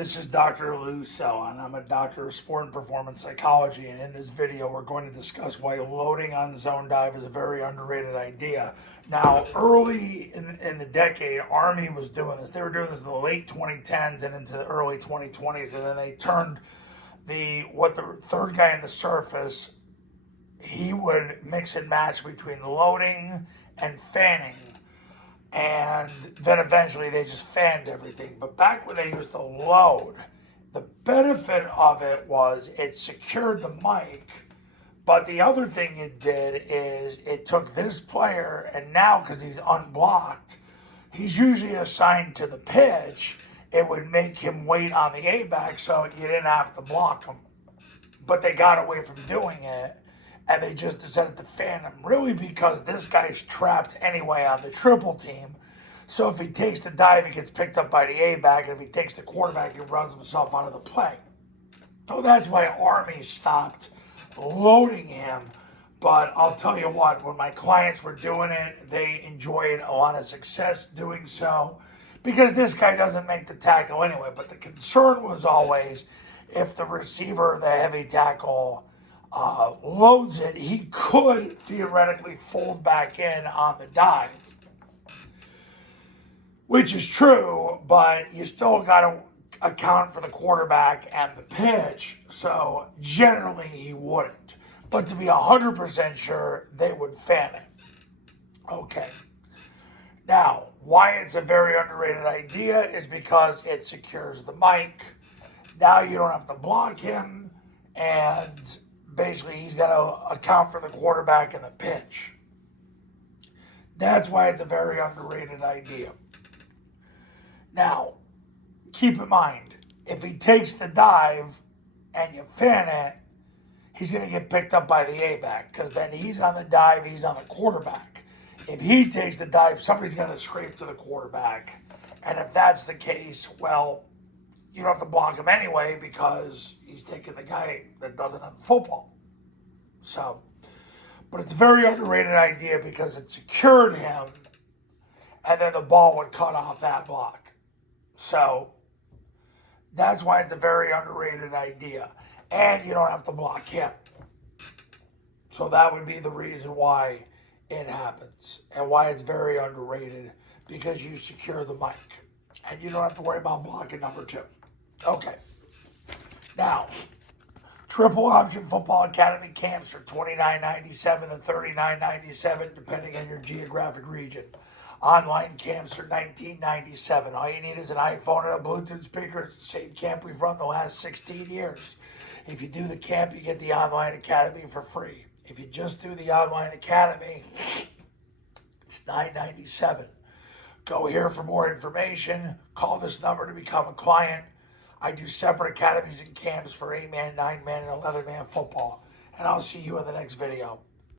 This is Dr. Lusso, and I'm a doctor of sport and performance psychology. And in this video, we're going to discuss why loading on zone dive is a very underrated idea. Now, early in the decade, Army was doing this. They were doing this in the late 2010s and into the early 2020s, and then they turned the third guy in the surface. He would mix and match between loading and fanning. And then eventually they just fanned everything. But back when they used to load, the benefit of it was it secured the mic. But the other thing it did is it took this player, and now because he's unblocked, he's usually assigned to the pitch. It would make him wait on the A-back so you didn't have to block him. But they got away from doing it. And they just decided to fan him, really because this guy's trapped anyway on the triple team. So if he takes the dive, he gets picked up by the A-back, and if he takes the quarterback, he runs himself out of the play. So that's why Army stopped loading him. But I'll tell you what, when my clients were doing it, they enjoyed a lot of success doing so, because this guy doesn't make the tackle anyway. But the concern was always if the receiver, the heavy tackle, loads it, he could theoretically fold back in on the dive, which is true, but you still got to account for the quarterback and the pitch, so generally he wouldn't. But to be 100% sure, they would fan it. Okay. Now, why it's a very underrated idea is because it secures the mic. Now you don't have to block him, and basically, he's got to account for the quarterback and the pitch. That's why it's a very underrated idea. Now, keep in mind, if he takes the dive and you fan it, he's going to get picked up by the A-back, because then he's on the dive, he's on the quarterback. If he takes the dive, somebody's going to scrape to the quarterback. And if that's the case, well, you don't have to block him anyway because he's taking the guy that doesn't have football. So, but it's a very underrated idea because it secured him, and then the ball would cut off that block. So, that's why it's a very underrated idea. And you don't have to block him. So that would be the reason why it happens and why it's very underrated, because you secure the mic and you don't have to worry about blocking number two. Okay. Now, Triple Option Football Academy camps are $29.97 and $39.97, depending on your geographic region. Online camps are $19.97. All you need is an iPhone and a Bluetooth speaker. It's the same camp we've run the last 16 years. If you do the camp, you get the online academy for free. If you just do the online academy, it's $9.97. Go here for more information. Call this number to become a client. I do separate academies and camps for 8-man, 9-man, and 11-man football. And I'll see you in the next video.